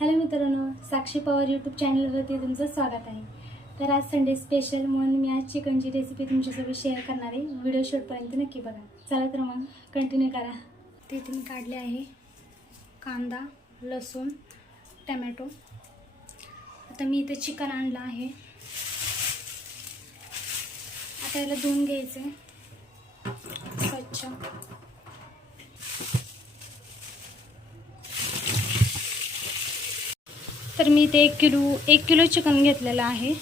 Hello मित्रांनो, साक्षी Pawar YouTube चॅनलवरती तुमचं स्वागत आहे। तर आज संडे स्पेशल म्हणून मी आज चिकनची रेसिपी तुमच्यासोबत शेअर करणार आहे। व्हिडिओ शेवटपर्यंत नक्की बघा। चला तर मग कंटिन्यू करा। तिथे मी काढले आहे कांदा, लसूण, टोमॅटो। आता मी इथे चिकन आणलं आहे। आता याला धुवून घ्यायचं स्वच्छ। तर मी इथे एक किलो चिकन घेतलेलं आहे।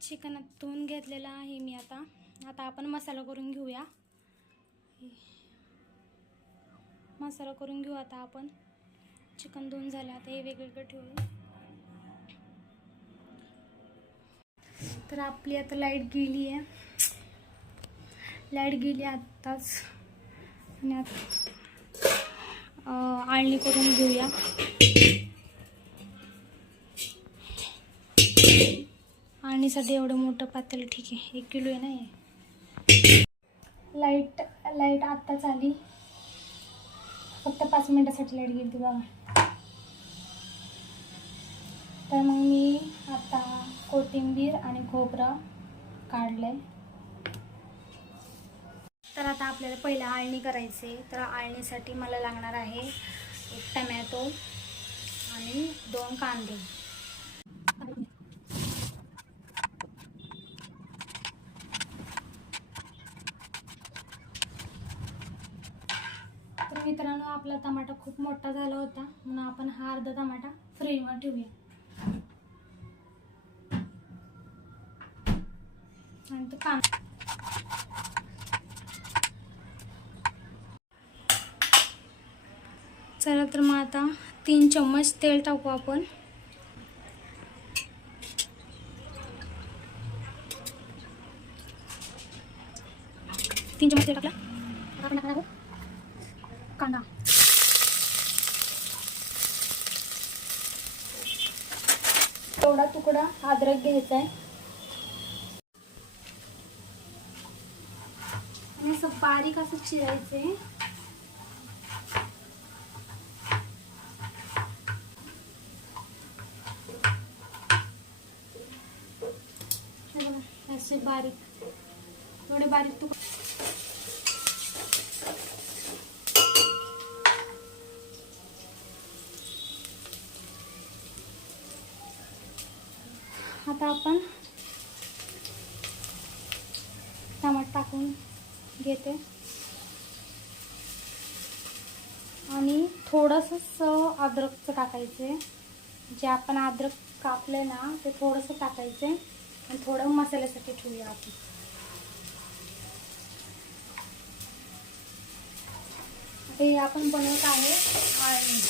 चिकन धुवून घेतलेलं आहे मी आता आपण मसाला करून घेऊया। मसाला करून घेऊ आता आपण। चिकन धुवून झालं, आता हे वेगवेगळं ठेवूया। तर आपली आता लाईट गेली आहे। लाईट गेली आत्ताच। आणि आता आळणी करून घेऊया। आळणीसाठी एवढं मोठं पातेलं ठीक आहे, 1 किलो आहे ना हे। लाईट आत्ताच आली, फक्त 5 मिनिटासाठी लाईट गेली बघा। तर मग मी आता कोथिंबीर आणि खोबरं काढलंय। तर आता आपल्याला पहिला आळणी करायचे। तर आळणीसाठी मला लागणार आहे 1 टोमॅटो आणि 2 कांदे। तर मित्रांनो, आपला टमाटा खूप मोठा झाला होता म्हणून आपण हा अर्धा टमाटा फ्रीजमध्ये ठेवूया। आणि तो कांदा चला तर मग आता 3 चम्मच तेल टाकू आपण। तीन चम्मच तेल टाकलं। आपण टाकणार आहोत कांदा। थोडा तुकडा अद्रक घ्यायचा आहे आणि असं बारीक असं चिरायचंय। असे बारीक, थोडे बारीक तुकडे। आता आपण टमाटर टाकून घेते आणि थोडंसं अद्रकचं टाकायचे। जे आपण अद्रक कापले ना ते थोडंसं टाकायचे आणि थोडं मसाल्यासाठी ठेवूया आपण। हे आपण बनवत आहे आळणी।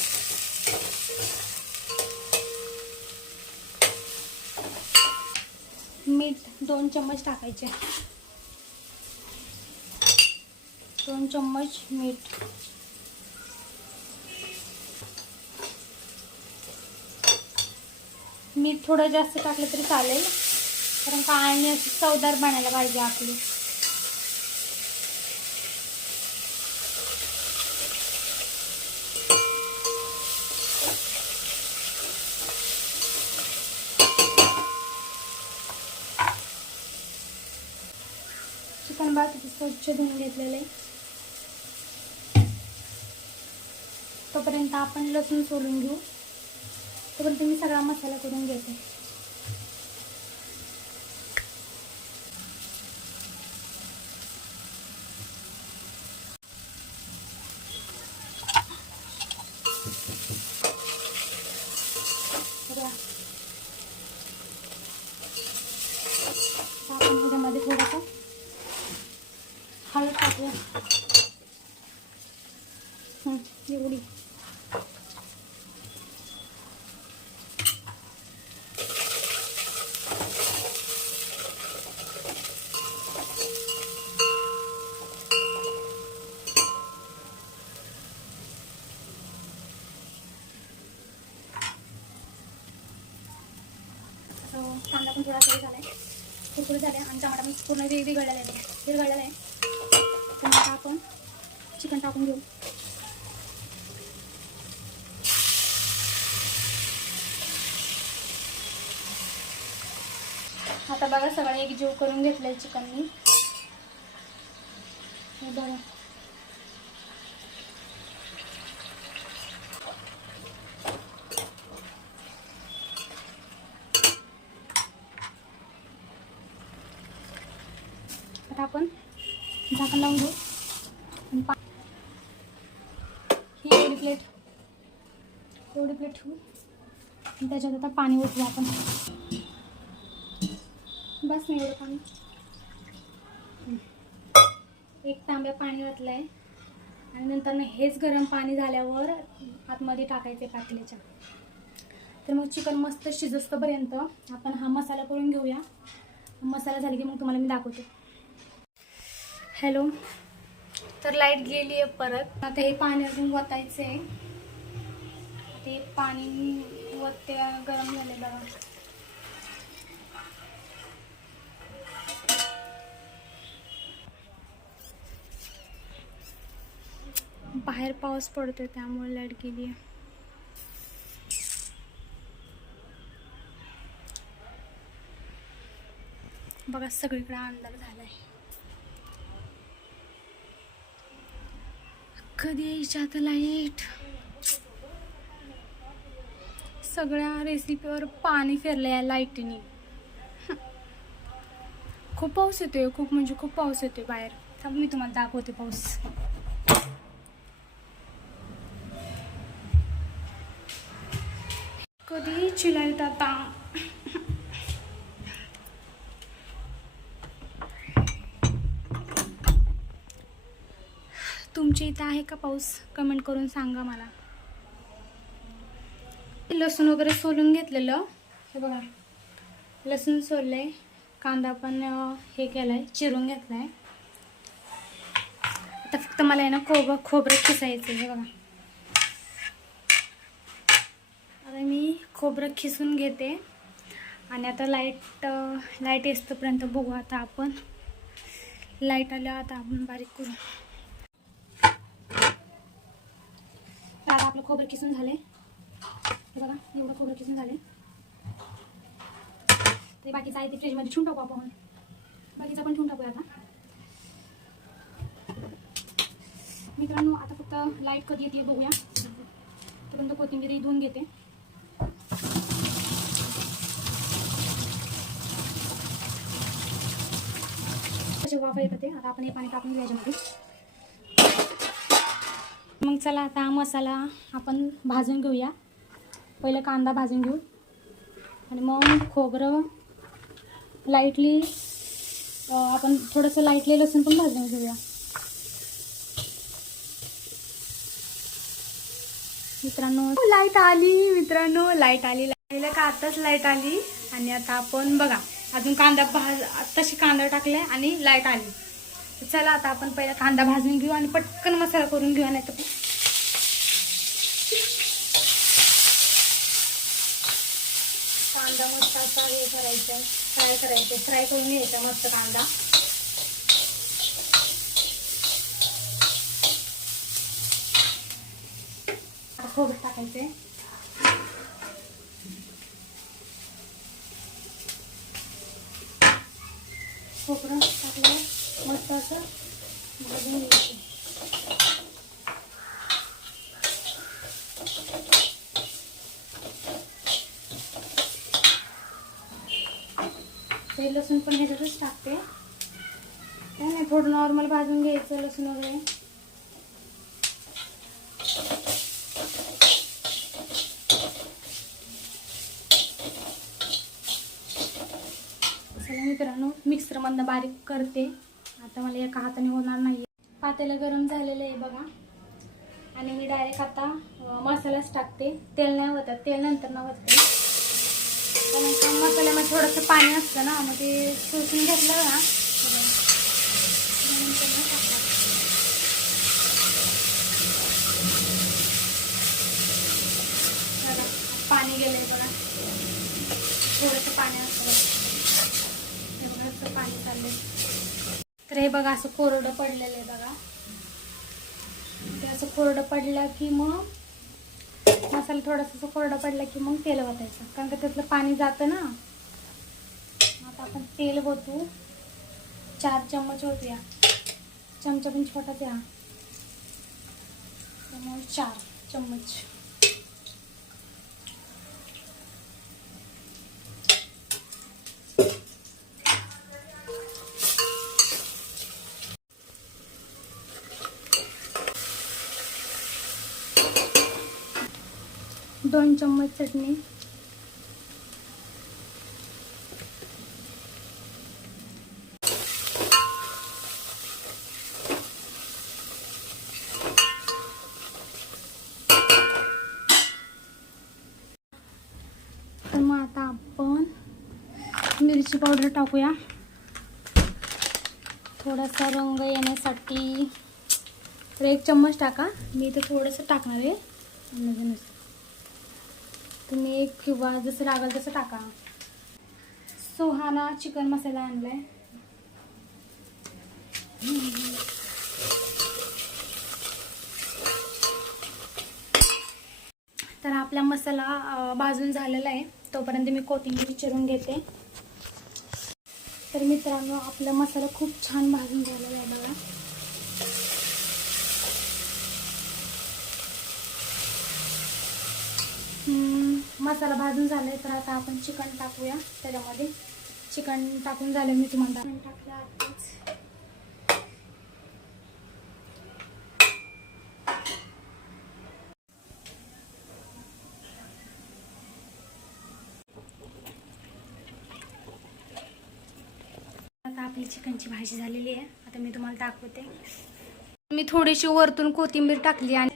मीठ 2 चम्मच टाकायचे। 2 चम्मच मीठ। मीठ थोडं जास्त टाकलं तरी चालेल, कारण का आळणी अशी चवदार बनायला पाहिजे आपली। चिकन बाकी स्वच्छ धुवून घेतलेले। तोपर्यंत आपण लसूण सोलून घेऊ। तोपर्यंत मी सगळा मसाला करून घेते। आपण ह्याच्यामध्ये थोडंसं हळद टाकूया, एवढी। कांदा पण थोडा कमी झाला आहे, कुरकुरीत झाले आणि टमाटा पण पूर्ण विरघळलेला आहे। चिकन टाकून घेऊ. आता बघा सगळं एकजीव करून घेतलंय चिकन मी. हे बघा आता आपण झाकण लावून घेऊ. ही एवढी प्लेट ठेवू आणि त्याच्यात आता पाणी ओतू आपण. बस नाही एवढं पाणी. एक तांब्या पाणी घातलं आहे आणि नंतर हेच गरम पाणी झाल्यावर आतमध्ये टाकायचे पातेल्याच्या. तर मग चिकन मस्त शिजस्तपर्यंत आपण हा मसाला करून घेऊया. मसाला झाला की मग तुम्हाला मी दाखवते. हॅलो, तर लाईट गेली आहे परत. आता हे पाणी अजून वतायचं आहे. ते पाणी वतते गरम झाले बघा. बाहेर पाऊस पडतोय त्यामुळे लाईट गेली आहे. बघा सगळीकडे अंधार झालाय. कधी यायची आता लाईट. सगळ्या रेसिपीवर पाणी फिरलंय या लाईटीने. खूप पाऊस येतोय, खूप म्हणजे खूप पाऊस येतोय बाहेर. थांब मी तुम्हाला दाखवते पाऊस. कधी चिलाईट आता. तुमच्या इथं आहे का पाऊस? कमेंट करून सांगा मला. लसूण वगैरे सोलून घेतलेलं. हे बघा लसूण सोललंय. कांदा पण हे केलाय, चिरून घेतलाय. आता फक्त मला आहे ना खोबरं खिसायचं. हे बघा आता मी खोबरं खिसून घेते आणि आता लाईट येतोपर्यंत बघू. आता आपण लाईट आल्या आता आपण बारीक करू. आता आपलं खोबरं किसून झाले. हे बघा एवढं खोबरं किसून झाले. ते बाकीचं आहे ते फ्रीजमध्ये ठेवून टाकू आपण. बाकीचं पण ठेवून टाकूया आता. मित्रांनो आता फक्त लाईट कधी येते बघूया. तोपर्यंत कोथिंबीर धुवून घेते. असे वाफ येत होते. आता आपण हे पाणी टाकून घ्यायच्यामध्ये. मग चला आता हा मसाला आपण भाजून घेऊया. पहिलं कांदा भाजून घेऊ आणि मग खोबरं लाईटली आपण थोडंसं लाईटली लसूण पण भाजून घेऊया. मित्रांनो लाईट आली. लाईट का आताच लाईट आली. आणि आता आपण बघा अजून कांदा तशी कांदा टाकलाय आणि लाईट आली. चला आता आपण पहिला कांदा भाजून घेऊ आणि पटकन मसाला करून घेऊ. नाही तर कांदा मस्त असा हे करायचा, फ्राय करून घ्यायचा मस्त कांदा. खोबरं टाकायचे. खोबरं टाकलं मस्त असं भाजून घ्यायचं. ते लसूण पण ह्याच्यातच टाकते. काय नाही थोडं नॉर्मल भाजून घ्यायचं लसूण वगैरे. चला मित्रांनो मिक्सरमधनं बारीक करते. आता मला एका हाताने होणार नाही. पातेलं गरम झालेलं आहे बघा. आणि मी डायरेक्ट आता मसालाच टाकते. तेल नाही होतं, तेल नंतर न होते. कारण मसाल्यामध्ये थोडंसं पाणी असतं ना, मग ते शोषून घेतलं ना बघा पाणी गेलंय बघा. थोडंसं पाणी असतं हे बघा असं पाणी चाललंय. तर हे बघा असं कोरडं पडलेलं आहे बघा. असं कोरडं पडलं की मग मसाला थोडासा असं कोरडा पडला की मग तेल ओतायचं, कारण का त्यातलं पाणी जातं ना. आता आपण तेल ओतू. 4 चम्मच ओतूया. चमचा पण छोटाच आहे, त्यामुळे 4 चम्मच. दोन चम्मच चटणी. तर मग आता आपण मिरची पावडर टाकूया, थोडासा रंग येण्यासाठी. तर 1 चम्मच टाका, मी इथं थोडंसं टाकणार आहे अंदाजानुसार. तुम्ही 1 किंवा जसं लागेल तसं टाका. सुहाना चिकन मसाला आणलाय. तर आपला मसाला भाजून झालेला आहे, तोपर्यंत मी कोथिंबीर चिरून घेते. तर मित्रांनो, आपला मसाला खूप छान भाजून झालेला आहे बघा. मसाला भाजून झालाय. तर आता आपण चिकन टाकूया त्याच्यामध्ये. चिकन टाकून झालं, मी तुम्हाला टाकलं आताच. आता आपली चिकनची भाजी झालेली आहे. आता मी तुम्हाला दाखवते. मी थोडीशी वरतून कोथिंबीर टाकली आणि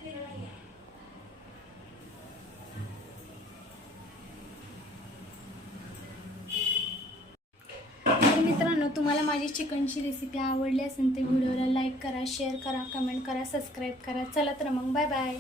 मित्रांनो, तुम्हाला माझी चिकनची रेसिपी आवडली असेल तर व्हिडिओला लाईक करा, शेअर करा, कमेंट करा, सबस्क्राईब करा. चला तर मग बाय बाय.